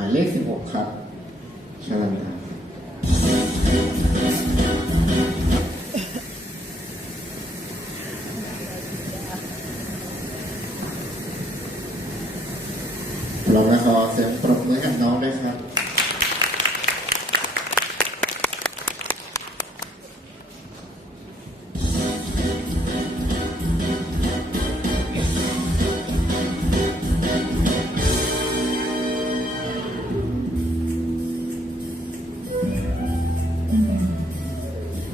มายเลข16ครับเชิญครับเรามาขอเสียงปรบมือให้น้องด้วยครับ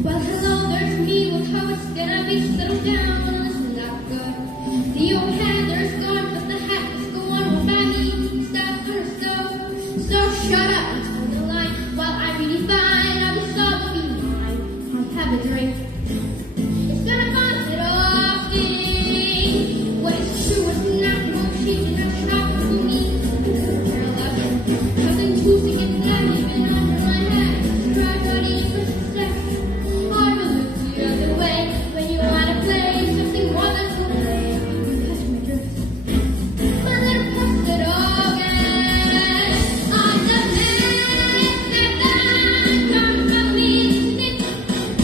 Well, hello, there's me with how it's gonna be. Settle down, listen up good. The old heather's gone, but the hat is going by me. Stop or so shut up and hold the line. While I'm really fine, I'll be sober, be mine. I'll have a drink. It's gonna bounce it off, ding. What is true is not what she's not stop for me. Girl, I've been nothing to get that even under my head. Try running for success. The other way when you wanna play something more than to play. Catch my drift. My little posted organ on the man that come from me.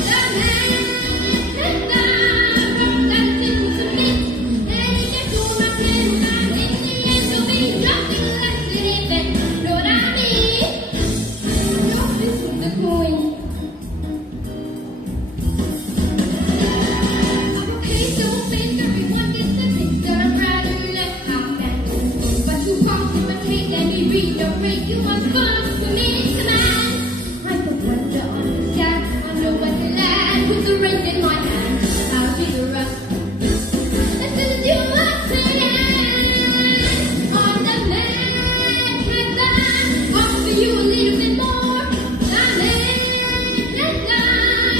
The man that from dancing to me. And he can do my plan. And in the end will be dropping like it even. Know what I mean? Don't listen to the coin. You want fun for me tonight? I put wonder on the sky, I know what to land with the ring in my hand. I'll be the rest. This is your plan. On the man can offer you a little bit more. The man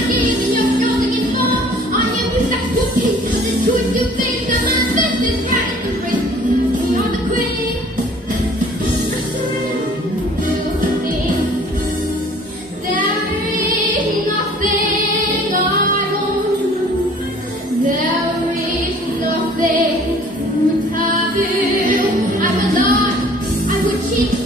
giving your girl to get more. On your blue back to keep the truth to face. I'm on this is right to bring me on the queen. Cheat.